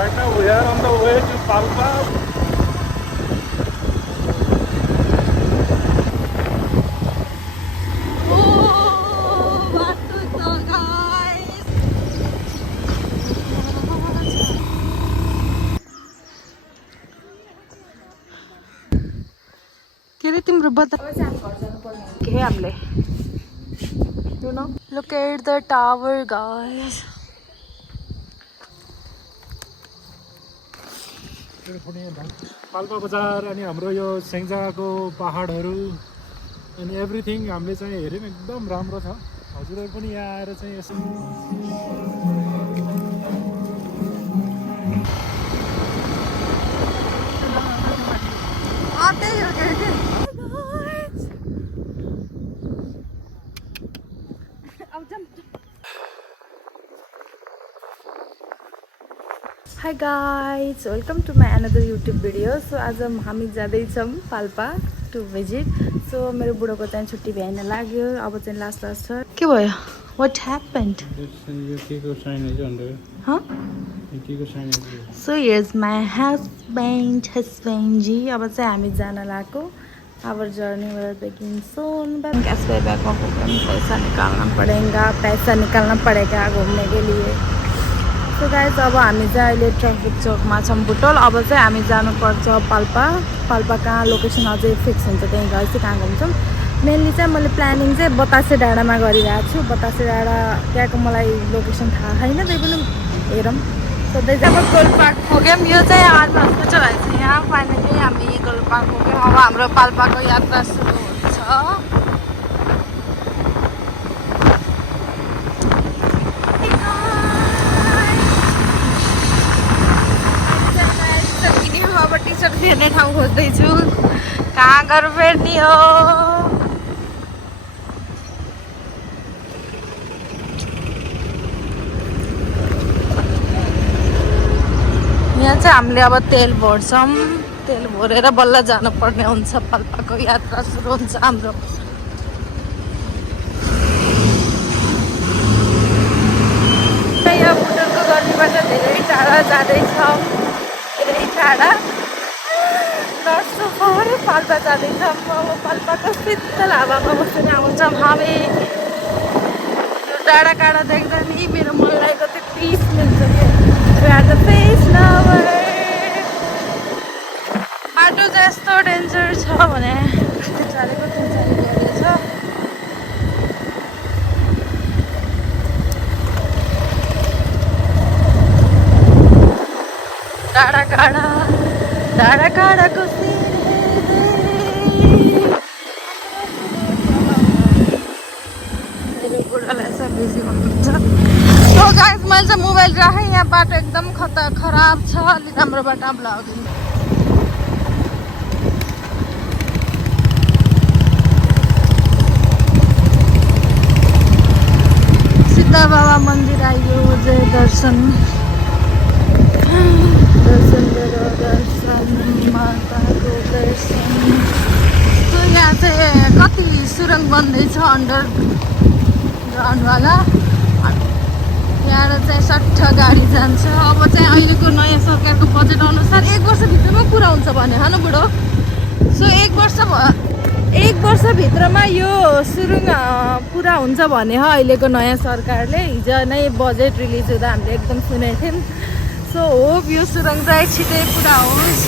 Right now we are on the way to Palpa. के अरे तिम्रो बता के हामीले you know look at the tower guys Palpa बजार अनि हाम्रो यो सेङ्जाको पहाडहरू अनि एभ्रिथिङ हामीले चाहिँ हेर्यौँ एकदम राम्रो छ हजुरहरू पनि यहाँ आएर चाहिँ यसो Hi guys, welcome to my another YouTube video. So आज हामी जाँदैछौँ पाल्पा to visit. So मेरो बुढोको चाहिँ छुट्टी भ्याइन लाग्यो अब चाहिँ लास्ट छ के भयो what happened huh so here's my husband जी अब चाहिँ हामी जान लाग्यो our journey will begin soon but कैसे बैकों को पैसा निकालना पड़ेगा घूमने के लिए सो गाइस अब हामी चाहिँ अहिले ट्राफिक चौकमा छौँ बुटोल अब चाहिँ हामी जानुपर्छ पाल्पा पाल्पा कहाँ लोकेसन अझै फिक्स हुन्छ त्यहीँ गएर चाहिँ कहाँ घुम्छौँ मेनली चाहिँ मैले प्लानिङ चाहिँ बतासे डाँडामा गरिरहेको छु बतासे डाँडा त्यहाँको मलाई लोकेसन थाहा छैन त्यही पनि हेरौँ सधैँ जब गोल्ड पार्क पुग्यौँ यो चाहिँ आर्मी हस्पिटल रहेछ यहाँ फाइनली हामी गोल्ड पार्क पुग्यौँ अब हाम्रो पाल्पाको यात्रा सुरु हुन्छ अब टी सर्ट फेर्ने ठाउँ खोज्दैछु कहाँ गएर फेर्ने हो यहाँ चाहिँ हामीले अब तेल भर्छौँ तेल भरेर बल्ल जानुपर्ने हुन्छ पाल्पाको यात्रा सुरु हुन्छ हाम्रो यहाँ बुटोलको गर्मीबाट धेरै टाढा जाँदैछौँ धेरै टाढा पाल्पा जाँदैछौँ अब पाल्पाको शीतल हावामा बसेर आउँछौँ हामी यो डाँडा काँडा देख्दा नि मेरो मन लागेको त्यो पिस मिल्छ बाटो चाहिँ यस्तो डेन्जर छ भने चालेको रहेछ डाँडा काँडाको मेरो बुढालाई चाहिँ बिजी हुनुहुन्छ सो गाइस मैले चाहिँ मोबाइल राखेँ यहाँ बाटो एकदम खराब छ अलिक राम्रो बाटो लगाउँदिनु सीता बाबा मन्दिर आयो जय दर्शन माताको दर्शन तो यहाँ चाहिँ कति सुरङ बन्दैछ अन्डरग्राउन्डवाला यहाँ चाहिँ 60 गाडी जान्छ अब चाहिँ अहिलेको नयाँ सरकारको बजेट अनुसार 1 वर्षभित्रमा पुरा हुन्छ भने हो न बुढो सो 1 वर्षभित्रमा यो सुरुङ पुरा हुन्छ भने हो अहिलेको नयाँ सरकारले हिजो नै बजेट रिलिज हुँदा हामीले एकदम सुनेको थियौँ सो होप यो सुरङ चाहिँ छिटै पुरा होस्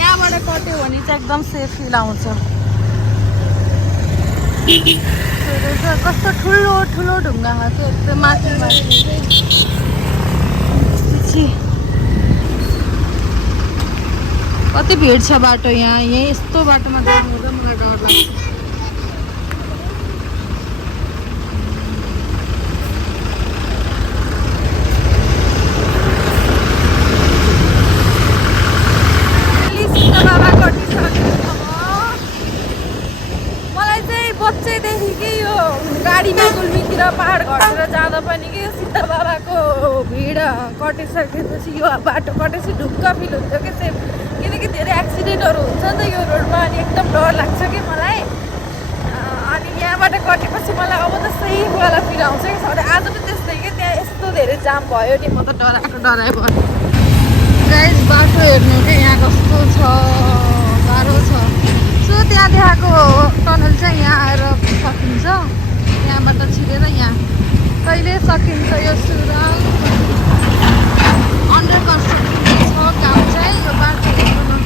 यहाँबाट कट्यो भने चाहिँ एकदम सेफ फिल आउँछ कस्तो ठुलो ठुलो ढुङ्गा खालको एकदम माथि पछि कति भिड छ बाटो यहाँ यस्तो बाटोमा जानु हुँदा मलाई डर लाग्छ मलाई चाहिँ बच्चैदेखि यो गाडीमा गुल्मीतिर पहाड घटेर जाँदा पनि कि यो सीता बाबाको भिड कटिसकेपछि यो बाटो कटेपछि ढुक्क फिल हुन्छ कि सेम किनकि धेरै एक्सिडेन्टहरू हुन्छ नि त यो रोडमा अनि एकदम डर लाग्छ कि मलाई अनि यहाँ यहाँबाट कटेपछि मलाई अब त सही वाला फिल आउँछ कि सधैँ आज त त्यस्तै कि त्यहाँ यस्तो धेरै जाम भयो नि म त डराएको डराइ भयो गाइस बाटो हेर्नु कि यहाँ कस्तो छ गाह्रो छ सो त्यहाँ देखाएको टनल चाहिँ यहाँ आएर सकिन्छ यहाँबाट छिरेर यहाँ कहिले सकिन्छ यो सुरुवाल अन्डर कन्स्ट्रक्सन छ काम चाहिँ यो बाटो हेर्नु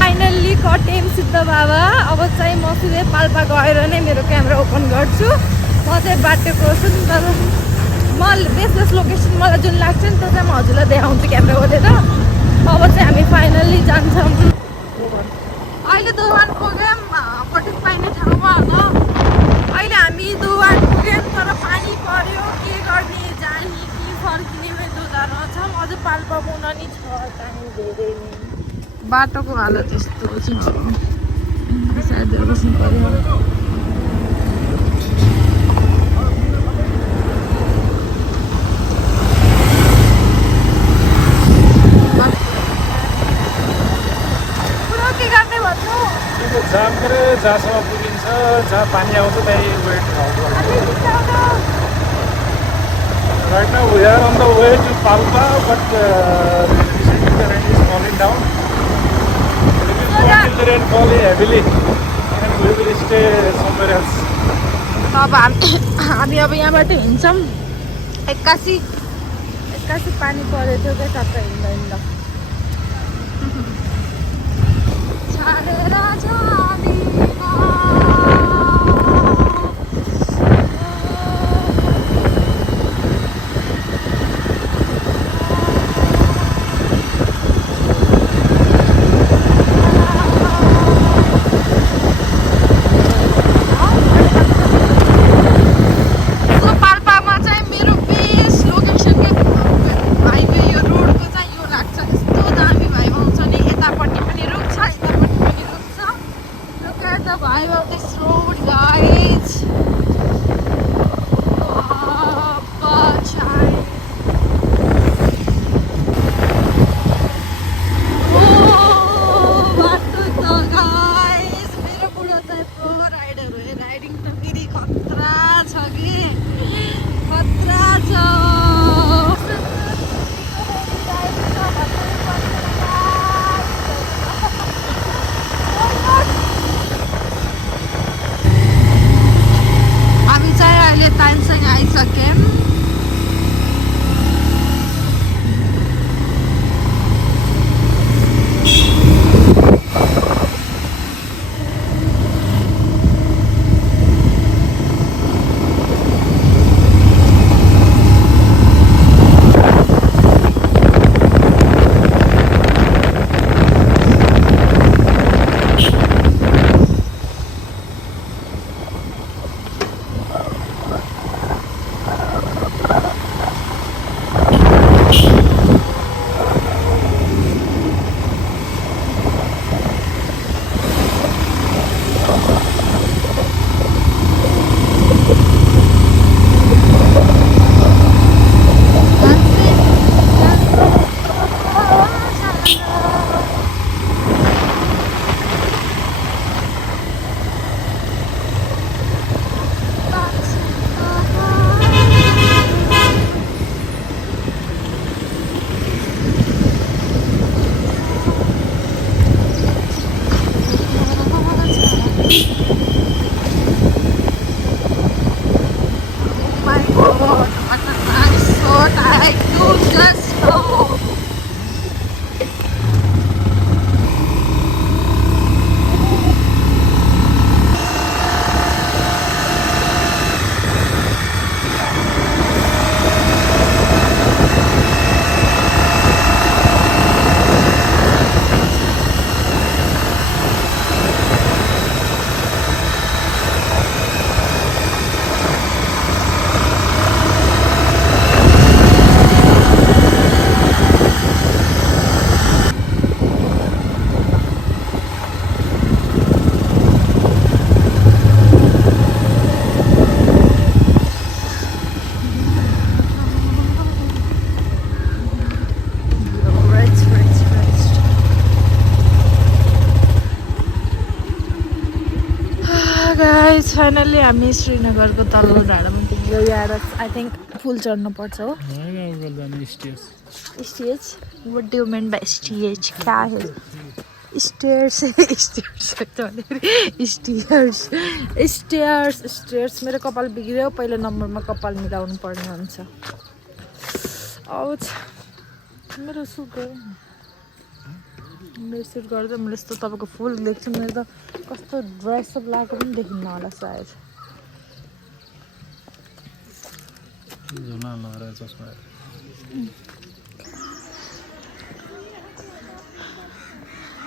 फाइनल्ली कटेम सिद्ध बाबा अब चाहिँ म सिधै पाल्पा गएर नै मेरो क्यामेरा ओपन गर्छु म चाहिँ बाटोको सुन्दर म बेस्ट लोकेसन मलाई जुन लाग्छ नि त्यो चाहिँ म हजुरलाई देखाउँछु क्यामेरा खोलेर अब चाहिँ हामी फाइनल्ली जान्छौँ अहिले दोवान पुग्यौँ पटिक पाइने ठाउँमा होइन अहिले हामी दोवान पुग्यौँ तर पानी पर्यो के गर्ने जाने कि फर्किने दुधा रहन्छौँ अझ पाल्पा पुग्न नि छ टाइम धेरै नै बाटोको हालत यस्तो छ सायद बस्नु पर्यो जाम करे जहाँसम्म पुगिन्छ जहाँ पानी आउँछ त्यही weight Right now we are on the way to Palpa, but the rain is falling down. It will fall till the rain falling heavily, and we will stay somewhere else. अब हामी अब यहाँबाट हिँड्छौँ एक्कासी पानी परेको थियो क्या टक्क हिँड्दा हिँड्दा छाडेर हाइवे यो रोडको चाहिँ यो लाग्छ गाइस फाइनल्ली हामी श्रीनगरको तल्लो डाँडामा पुग्यो यहाँ आई थिङ्क पुल चढ्नुपर्छ हो stage what do you mean by stage क्या है स्टेयर्स स्टेयर्स मेरो कपाल बिग्रियो पहिलो नम्बरमा कपाल मिलाउनु पर्ने हुन्छ आउच मेरो सुट गर्दा मैले यस्तो तपाईँको फुल देख्छु मेरो त कस्तो ड्रेसअप लगाएको पनि देखिन्न होला सायद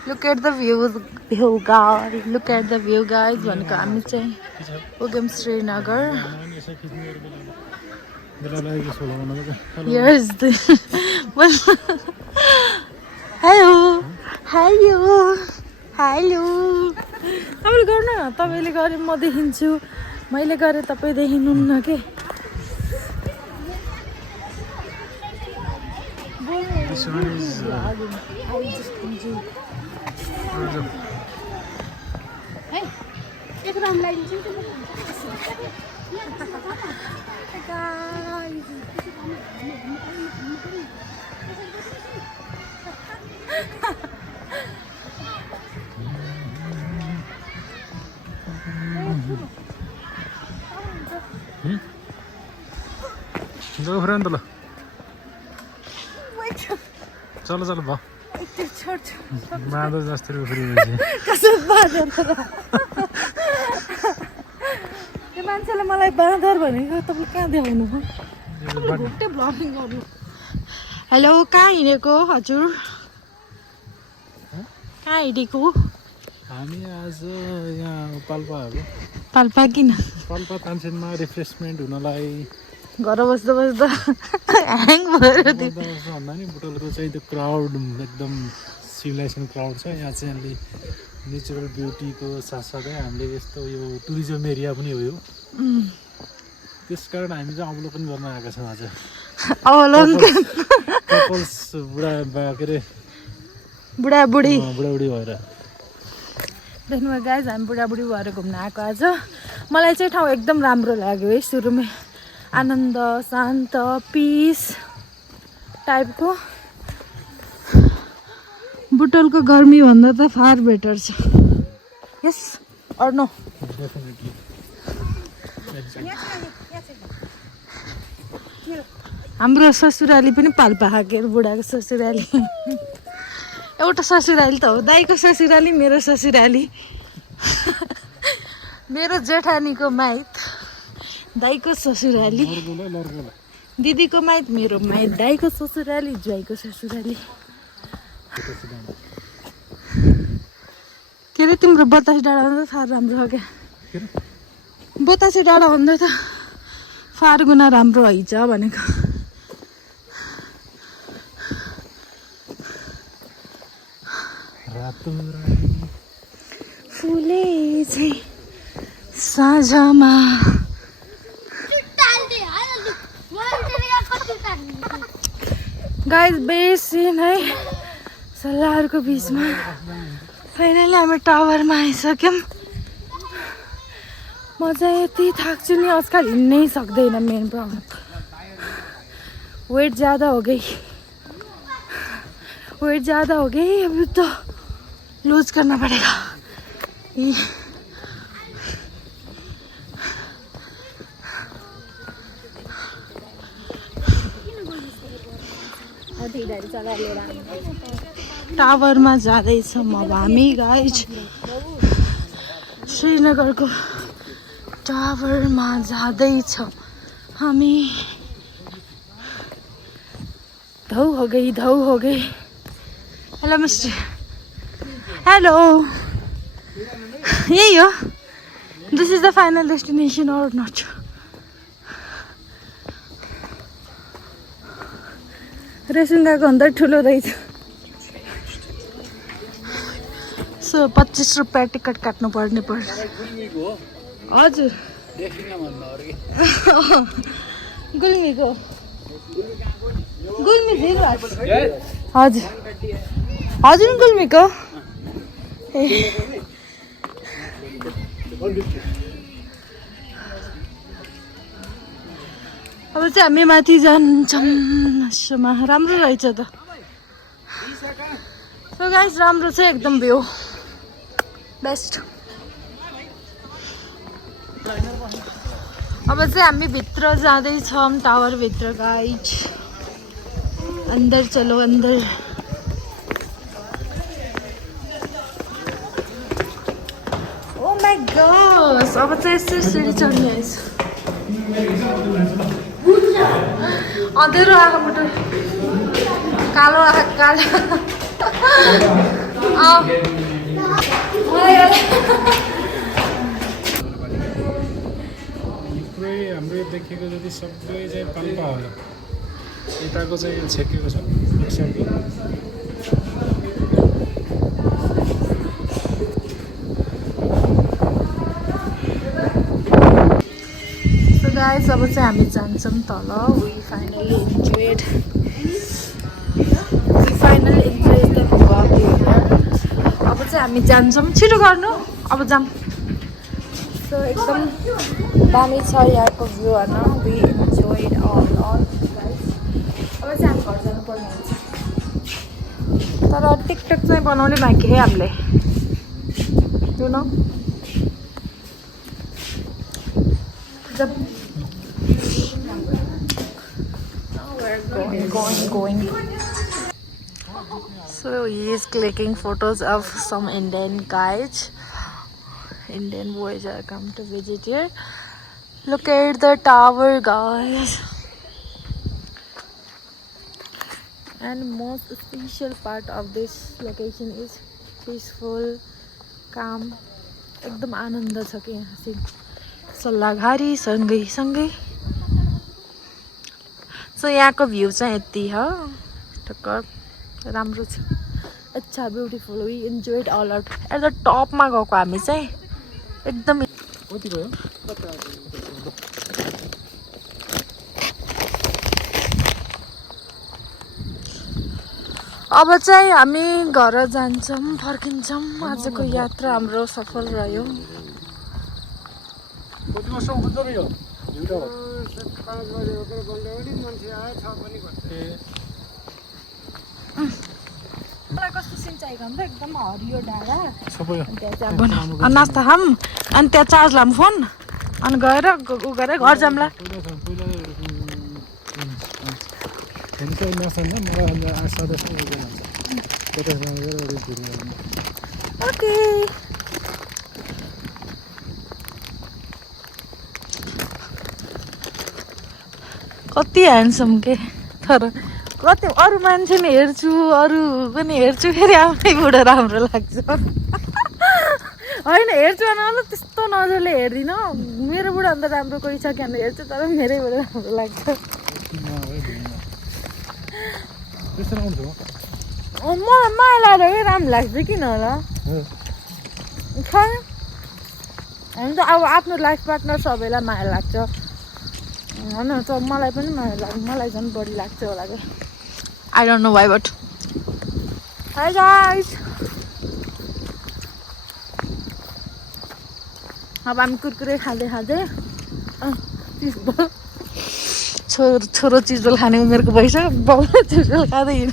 Look at the view guys. Look at the view guys. भनेको हामी चाहिँ पुग्यौँ श्रीनगर. Here's the Hello. तपाईँले गर्नु न तपाईँले गरे म देखिन्छु मैले गरे तपाईँ देखिनुहुन्न के फ्रेन्ड ल चलो चलो भयो बाँदर जस्तो त्यो मान्छेले मलाई बाँदर भनेको तपाईँ कहाँ देखाउनु भयो हेलो कहाँ हिँडेको हजुर कहाँ हिँडेको हामी आज यहाँ पाल्पा किन पाल्पा तानसेनमा रिफ्रेसमेन्ट हुनलाई घर बस्दा ह्याङ भएर भन्दा नि बुटोलको चाहिँ त्यो क्राउड एकदम सिभिलाइजेसन क्राउड छ यहाँ चाहिँ हामीले नेचुरल ब्युटीको साथसाथै हामीले यस्तो यो टुरिज्म एरिया पनि हो यो त्यस कारण हामी चाहिँ अवलोकन गर्न आएका छौँ आज कपल्स बुढाबुढी भएर देख्नुभयो गाइज हामी बुढाबुढी भएर घुम्न आएको आज मलाई चाहिँ ठाउँ एकदम राम्रो लाग्यो है सुरुमै आनन्द शान्त पिस टाइपको बुटोलको गर्मी भन्दा त फार बेटर छ यस अर नो हाम्रो ससुराली पनि पाल्पा खाके बुढाको ससुराली एउटा ससुराली त हो दाइको ससुराली मेरो ससुराली मेरो जेठानीको माइत दाइको ससुराली दिदीको माइत मेरो माइत दाइको ससुराली ज्वाइँको ससुराली के अरे तिम्रो बतासे डाँडा भन्दा फार राम्रो हो क्या बतासे डाँडा भन्दा त फार गुना राम्रो हैछ भनेको फुले चाहिँ साँझमा गाइस बेसिन है सल्लाहहरूको बिचमा फाइनली हामी टावरमा आइसक्यौँ म चाहिँ यति थाक्छु नि आजकल हिँड्नै सक्दैन मेन प्रब्लम वेट ज़्यादा हो गई अब तो लूज करना पड़ेगा टावरमा जाँदैछौँ अब हामी गाइज श्रीनगरको टावरमा जाँदैछौँ हामी धौ हो गई हेलो मिस्टर हेलो यही हो this is the final destination और नट रेसुङ्गाको भन्दा ठुलो रहेछ सो 25 रुपियाँ टिकट काट्नु पर्ने पर्छ हजुर गुल्मीको गुल्मी हजुर हजुर गुल्मीको अब चाहिँ हामी माथि जान्छौँ यसोमा राम्रो रहेछ त सो गाइस राम्रो छ एकदम भ्यू बेस्ट अब चाहिँ हामी भित्र जाँदैछौँ टावर भित्र गाइस अंदर चलो अंदर ओ माय गॉड अब चाहिँ यस्तो सिडी चढ्ने आइस अँधेरो आँखाबाट कालो आँखा कालो हाम्रो देखेको जति सबै चाहिँ पाल्पा होला यताको चाहिँ छेकेको छ सो गाइस अब चाहिँ हामी जान्छौँ तल we finally enjoyed the view अब चाहिँ हामी जान्छौँ छिटो गर्नु अब जाऊँ सो एकदम दामी छ यहाँको भ्यू होइन वी इन्जोयड अल गाइस अब चाहिँ हामी घर जानुपर्ने हुन्छ तर टिकटक चाहिँ बनाउने बाँकी है हामीले यु नो जब going. So he is clicking photos of some Indian guys. Indian boys are come to visit here. Look at the tower, guys. And most special part of this location is peaceful, calm. एकदम आनन्द छ कि यहाँ चाहिँ सल्लाघारी सँगै so यहाँको view चाहिँ यति हो टक्कर राम्रो छ अच्छा beautiful we enjoyed all out at the टपमा गएको हामी चाहिँ एकदम कति भयो अब चाहिँ हामी घर जान्छौँ फर्किन्छौँ आजको यात्रा हाम्रो सफल रह्यो कति वर्ष हुन्छ र यो मलाई कस्तो सिन चाहिएको भने त एकदम हरियो डाँडा सबै अनि नास्ता खाम अनि त्यहाँ चार्ज लाम फोन अनि गएर उ गरेर घर जाम्ला ओके कति ह्यान्डसम के तर कति अरू मान्छे नि हेर्छु अरू पनि हेर्छु फेरि आफै बुढो राम्रो लाग्छ होइन हेर्छु भने त्यस्तो नजरले हेर्दिनँ मेरो बुढो अन्त राम्रो कोही छ कि हेर्छु तर मेरै बुढो राम्रो लाग्छ मलाई माया लाग्दा राम्रो लाग्छ किन होला हामी त अब आफ्नो लाइफ पार्टनर सबैलाई माया लाग्छ होइन त मलाई पनि माया लाग्छ मलाई झन् बढी लाग्छ होला कि I don't know why but hi guys अब हामी कुरकुरे खाँदै चिजबल छोरो चिजबल खाने उमेरको भइसक्यो बाउले चिजबल खाँदैन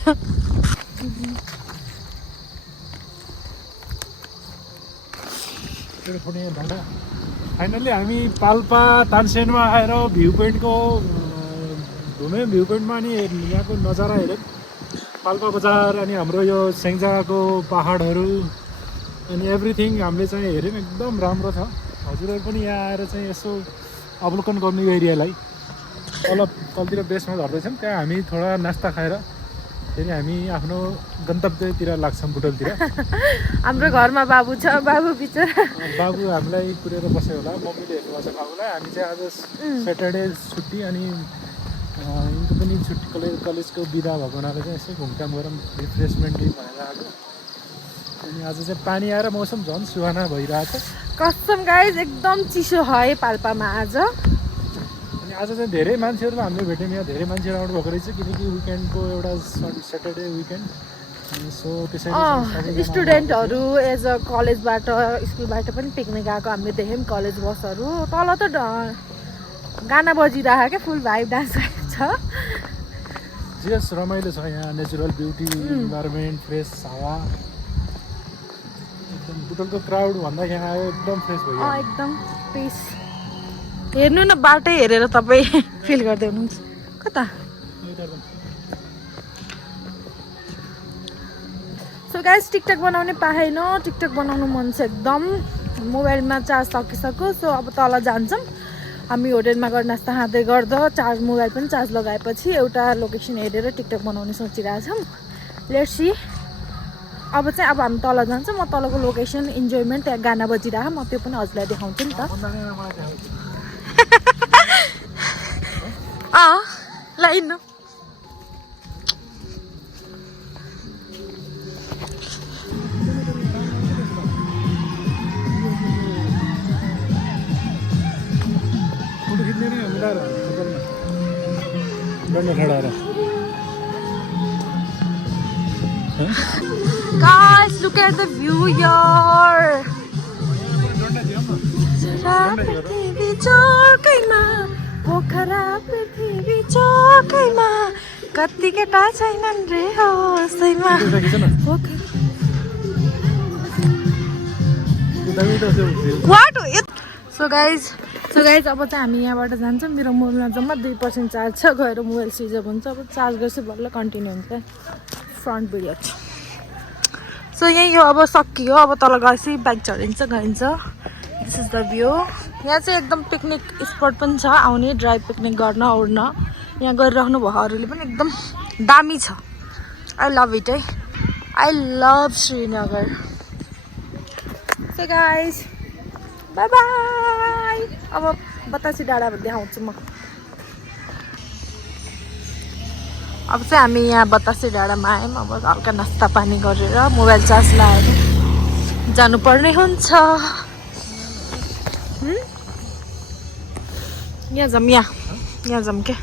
फाइनली हामी पाल्पा तानसेनमा आएर भ्यू पोइन्टको घुम्यौँ भ्यू पोइन्टमा अनि यहाँको नजारा हेऱ्यौँ पाल्पा बजार अनि हाम्रो यो सेङ्जाको पहाडहरू अनि एभ्रिथिङ हामीले चाहिँ हेऱ्यौँ एकदम राम्रो छ हजुरहरू पनि यहाँ आएर चाहिँ यसो अवलोकन गर्नु यो एरियालाई तलतिर बेसमा झर्दैछौँ त्यहाँ हामी थोडा नास्ता खाएर फेरि हामी आफ्नो गन्तव्यतिर लाग्छौँ बुटोलतिर हाम्रो घरमा बाबु छ बाबु बिचरा बाबु हामीलाई पुरेर बस्यो होला मम्मीले हेर्नुभएको छ बाबुलाई हामी चाहिँ आज स्याटरडे छुट्टी अनि यिनको पनि छुट्टी कलेजको बिदा भएको हुनाले चाहिँ यसो घुमघाम गरौँ रिफ्रेसमेन्ट लिउँ भनेर आएको अनि आज चाहिँ पानी आएर मौसम झन् सुहाना भइरहेछ कसम गाइस एकदम चिसो है पाल्पामा आज अनि आज चाहिँ धेरै मान्छेहरू हामीले भेट्यौँ यहाँ धेरै मान्छेहरू आउनु भएको रहेछ किनकि विकेन्डको एउटा स्याटरडे विकेन्ड सो त्यसरी स्टुडेन्टहरू एज अ कलेजबाट स्कुलबाट पनि पिकनिक आएको हामीले देख्यौँ कलेज बसहरू तल त गाना बजिरहेको क्या फुल भाइब डान्स छ जेस रमाइलो छ यहाँ नेचुरल ब्युटी इन्भाइरोमेन्ट फ्रेस हावा एकदम बुटोलको क्राउड भन्दा यहाँ आयो एकदम फ्रेस भयो एकदम पिस हेर्नु न बाटै हेरेर तपाईँ फिल गर्दै हुनुहुन्छ कता सो गाइस टिकटक बनाउने पाएन टिकटक बनाउनु मन छ एकदम मोबाइलमा चार्ज सकिसक्यो सो अब तल जान्छौँ हामी होटेलमा गर्न नास्ता खाँदै गर्दा मोबाइल पनि चार्ज लगाएपछि एउटा लोकेसन हेरेर टिकटक बनाउने सोचिरहेछौँ लेट्स सी अब चाहिँ अब हामी तल जान्छौँ म तलको लोकेसन इन्जोयमेन्ट त्यहाँ गाना बजिरह म त्यो पनि हजुरलाई देखाउँछु नि त ल हिँड्नु Guys, look at the view here. पृथ्वी चौकैमा पोखरा पृथ्वी चौकैमा कति केटा छैनन् रे हौसैमा What? So guys अब चाहिँ हामी यहाँबाट जान्छौँ मेरो मोबाइलमा जम्मा 2% चार्ज छ गएर मोबाइल स्विच अफ हुन्छ अब चार्ज गर्छु बल्ल कन्टिन्यू हुन्छ फ्रन्ट भिडियो सो यही हो अब सकियो अब तल गएपछि बाइक चढिन्छ गइन्छ दिस इज द भ्यू यहाँ चाहिँ एकदम पिकनिक स्पट पनि छ आउने ड्राई पिकनिक गर्न ओर्न यहाँ गरिराख्नु भएहरूले पनि एकदम दामी छ आई लभ इट है I love Srinagar so guys by by अब बतासे डाँडा देखाउँछु म अब चाहिँ हामी यहाँ बतासे डाँडामा आयौँ अब हल्का नास्ता पानी गरेर मोबाइल चार्ज लगाएर जानुपर्ने हुन्छ यहाँ जाऊँ यहाँ जाऊँ क्या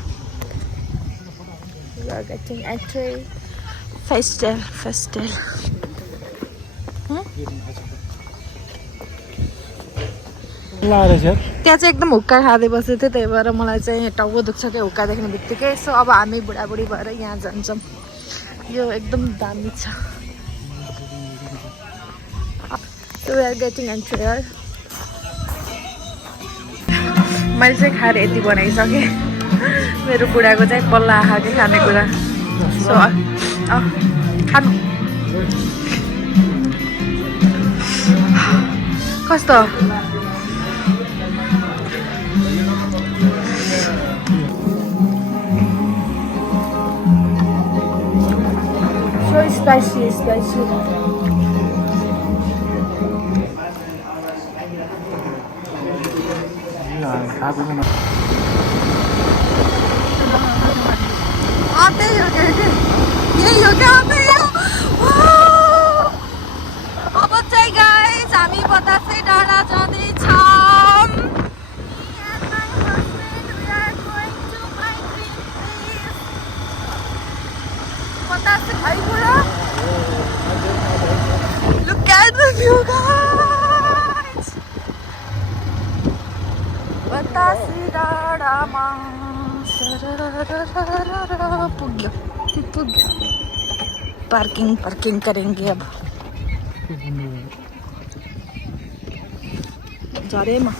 We are getting entry festel त्यहाँ चाहिँ एकदम हुक्का खाँदै बसेको थियो त्यही भएर मलाई चाहिँ टाउको दुख्छ क्या हुक्का देख्ने बित्तिकै सो अब हामी बुढाबुढी भएर यहाँ जान्छौँ यो एकदम दामी छ So we are getting entry here मैले चाहिँ खाएर यति बनाइसकेँ मेरो बुढाको चाहिँ पल्ला आएको कि खानेकुरा सो खानु कस्तो So spicy आते ही हो गए यही हो गया आते ही अब चाहिँ गाइस हामी बतासे डाँडा जाँदैछौँ बतासे भाइबुढा Look at the view guys बतासे डाँडामा पुग्यो पार्किंग करेंगे अब झरेमा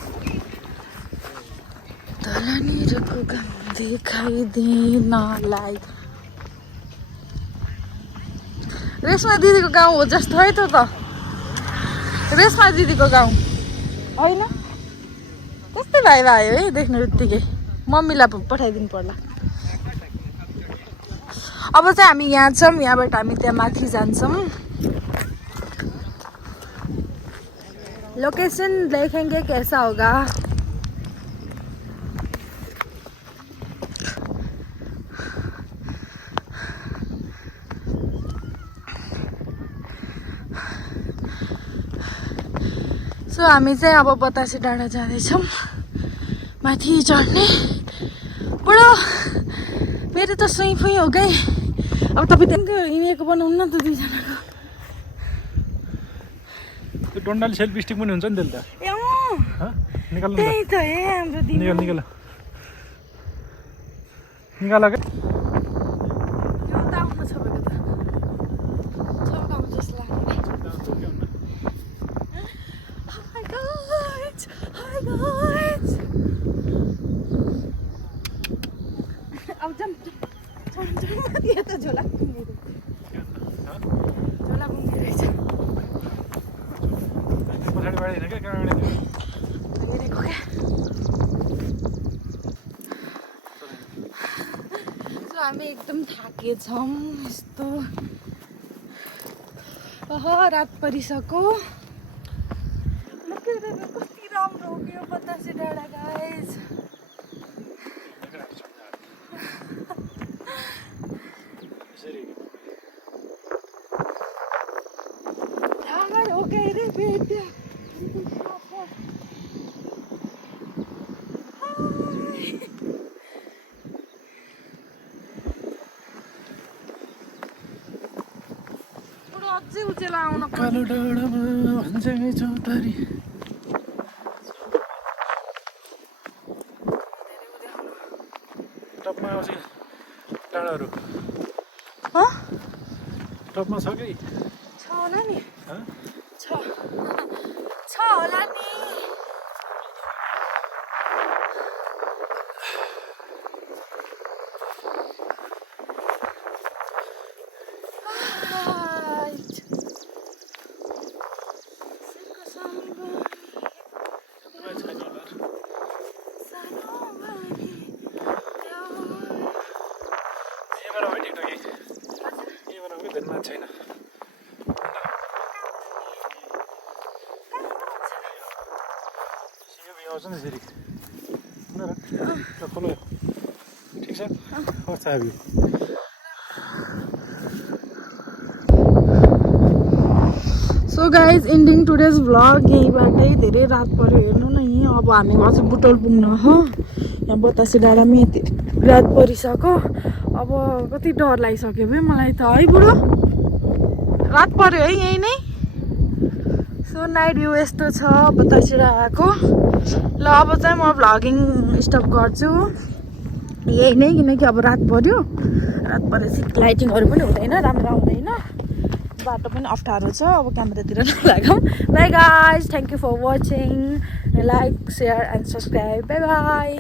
तलनिरको घाम देखाइदिनलाई रेशमा दिदीको गाउँ हो जस्तो है त रेशमा दिदीको गाउँ होइन कस्तै भाइ भयो है देख्ने बित्तिकै मम्मीलाई पठाइदिनु पर्ला अब चाहिँ हामी यहाँ छौँ यहाँबाट हामी त्यहाँ माथि जान्छौँ लोकेसन देखेंगे कैसा होगा सो हामी चाहिँ अब बतासे डाँडा जाँदैछौँ माथि चढ्ने बुढो मेरो त सुई फुई हो गए अब तपाईँ त्यहाँको हिँडेको बनाउनु न त दुईजनाको त्यो डन्डाले सेल्फी स्टिक पनि हुन्छ नि त्यसले त त्यही त हे हाम्रो दिदी निकाल निकाल क्या यो त आउनु छ भएको त छेउमा आउनु जस्तो लाग्यो Hi guys! Hi guys! अब जम यहाँ त झोला पुग्नेरहेछ पछाडि बाँडिदिन क्या कहाँ हेरेको क्या हामी एकदम थाकेछौँ यस्तो रात परिसक्यो कति राम्रो हो कि यो बतासे डाँडा गाइज ढाँडा हो क्या अरे बेटा अझै उजेला आउन कालो डाँडामा भन्छ चौतारी टपमा आउँछ डाँडाहरू टपमा छ कि छ होला नि छ होला नि छैन आउँछ नि फेरि खोलो ठिक छ चाबी so guys ending today's vlog यहीँबाटै धेरै रात पऱ्यो हेर्नु न यहीँ अब हामी अझै बुटोल पुग्न हो यहाँ बतासे डाँडामा यति रात परिसक्यो अब कति डर लागिसक्यो भाइ मलाई त है बुढो रात पऱ्यो है यहीँ नै सो नाइट भ्यू यस्तो छ बतासे डाँडाको ल अब चाहिँ म भ्लगिङ स्टप गर्छु यही नै किनकि अब रात पऱ्यो रात परेपछि लाइटिङहरू पनि हुँदैन राम्रो आउँदैन बाटो पनि अप्ठ्यारो छ अब क्यामेरातिर नलागौँ bye guys thank you for watching like share and subscribe bye by